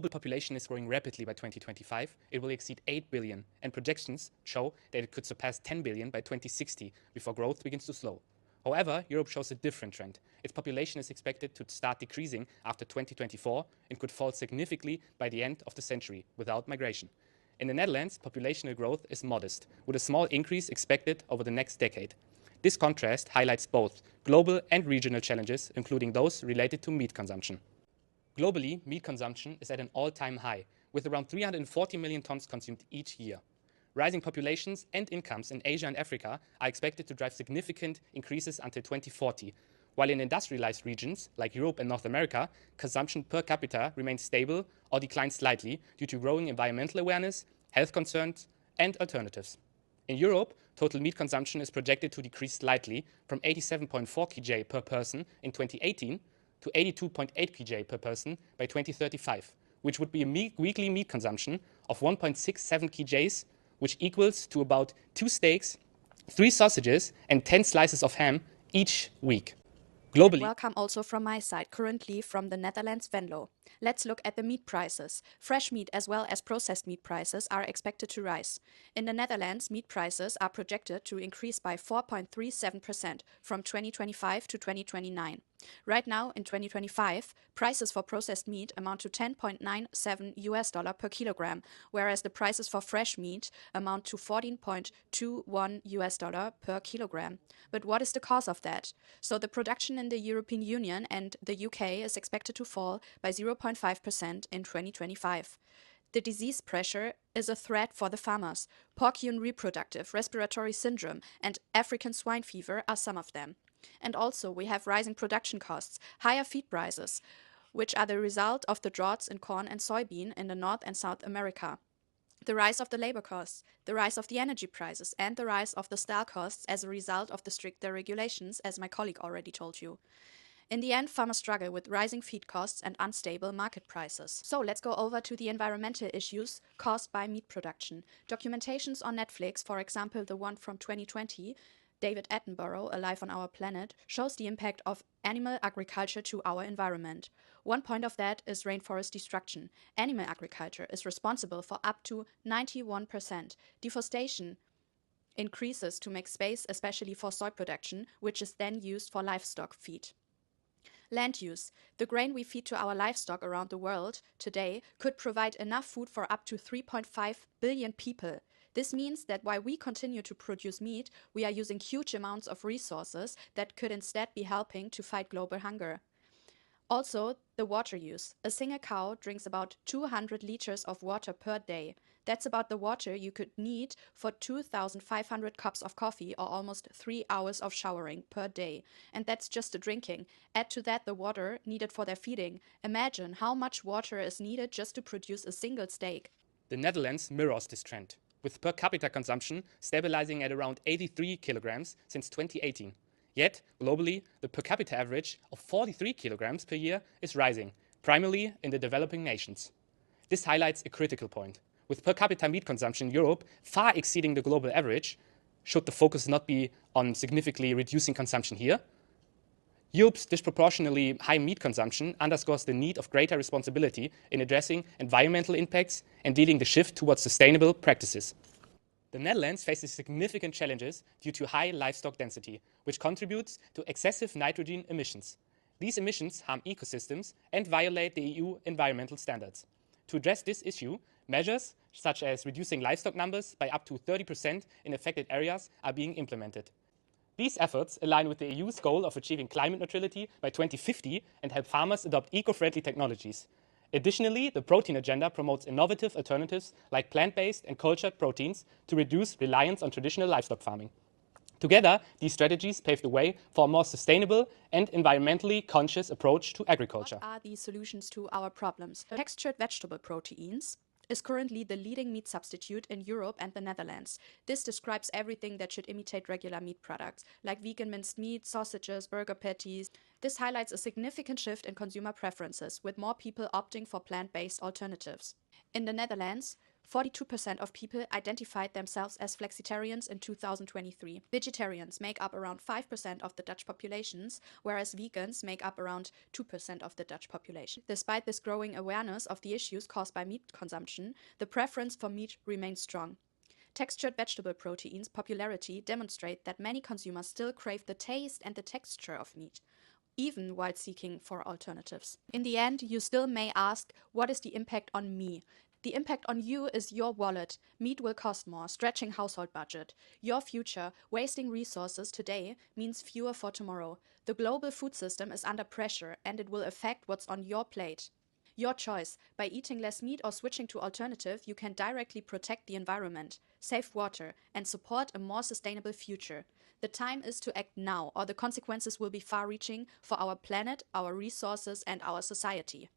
global population is growing rapidly by 2025, it will exceed 8 billion, and projections show that it could surpass 10 billion by 2060 before growth begins to slow. However, Europe shows a different trend. Its population is expected to start decreasing after 2024 and could fall significantly by the end of the century without migration. In the Netherlands, populational growth is modest, with a small increase expected over the next decade. This contrast highlights both global and regional challenges, including those related to meat consumption. Globally, meat consumption is at an all-time high, with around 340 million tons consumed each year. Rising populations and incomes in Asia and Africa are expected to drive significant increases until 2040, while in industrialized regions like Europe and North America, consumption per capita remains stable or declines slightly due to growing environmental awareness, health concerns, and alternatives. In Europe, total meat consumption is projected to decrease slightly from 87.4 kg per person in 2018 to 82.8 kg per person by 2035, which would be a weekly meat consumption of 1.67 kgs, which equals to about 2 steaks, 3 sausages, and 10 slices of ham each week. Globally, welcome also from my side, currently from the Netherlands, Venlo. Let's look at the meat prices. Fresh meat as well as processed meat prices are expected to rise. In the Netherlands, meat prices are projected to increase by 4.37% from 2025 to 2029. Right now, in 2025, prices for processed meat amount to $10.97 per kilogram, whereas the prices for fresh meat amount to $14.21 per kilogram. But what is the cause of that? So the production in the European Union and the UK is expected to fall by 0.5% in 2025. The disease pressure is a threat for the farmers. Porcine reproductive, respiratory syndrome, and African swine fever are some of them. And also, we have rising production costs, higher feed prices, which are the result of the droughts in corn and soybean in the North and South America. The rise of the labor costs, the rise of the energy prices, and the rise of the stall costs as a result of the stricter regulations, as my colleague already told you. In the end, farmers struggle with rising feed costs and unstable market prices. So let's go over to the environmental issues caused by meat production. Documentations on Netflix, for example, the one from 2020, David Attenborough, Alive on Our Planet, shows the impact of animal agriculture to our environment. One point of that is rainforest destruction. Animal agriculture is responsible for up to 91%. Deforestation increases to make space, especially for soy production, which is then used for livestock feed. Land use. The grain we feed to our livestock around the world today could provide enough food for up to 3.5 billion people. This means that while we continue to produce meat, we are using huge amounts of resources that could instead be helping to fight global hunger. Also, the water use. A single cow drinks about 200 liters of water per day. That's about the water you could need for 2,500 cups of coffee or almost 3 hours of showering per day. And that's just the drinking. Add to that the water needed for their feeding. Imagine how much water is needed just to produce a single steak. The Netherlands mirrors this trend, with per capita consumption stabilizing at around 83 kilograms since 2018. Yet, globally, the per capita average of 43 kilograms per year is rising, primarily in the developing nations. This highlights a critical point. With per capita meat consumption in Europe far exceeding the global average, should the focus not be on significantly reducing consumption here? Europe's disproportionately high meat consumption underscores the need of greater responsibility in addressing environmental impacts and leading the shift towards sustainable practices. The Netherlands faces significant challenges due to high livestock density, which contributes to excessive nitrogen emissions. These emissions harm ecosystems and violate the EU environmental standards. To address this issue, measures such as reducing livestock numbers by up to 30% in affected areas are being implemented. These efforts align with the EU's goal of achieving climate neutrality by 2050 and help farmers adopt eco-friendly technologies. Additionally, the protein agenda promotes innovative alternatives like plant-based and cultured proteins to reduce reliance on traditional livestock farming. Together, these strategies pave the way for a more sustainable and environmentally conscious approach to agriculture. What are the solutions to our problems? Textured vegetable proteins is currently the leading meat substitute in Europe and the Netherlands. This describes everything that should imitate regular meat products, like vegan minced meat, sausages, burger patties. This highlights a significant shift in consumer preferences, with more people opting for plant-based alternatives. In the Netherlands, 42% of people identified themselves as flexitarians in 2023. Vegetarians make up around 5% of the Dutch populations, whereas vegans make up around 2% of the Dutch population. Despite this growing awareness of the issues caused by meat consumption, the preference for meat remains strong. Textured vegetable proteins' popularity demonstrate that many consumers still crave the taste and the texture of meat, even while seeking for alternatives. In the end, you still may ask, what is the impact on me? The impact on you is your wallet. Meat will cost more, stretching household budget. Your future, wasting resources today, means fewer for tomorrow. The global food system is under pressure, and it will affect what's on your plate. Your choice. By eating less meat or switching to alternative, you can directly protect the environment, save water, and support a more sustainable future. The time is to act now, or the consequences will be far-reaching for our planet, our resources, and our society.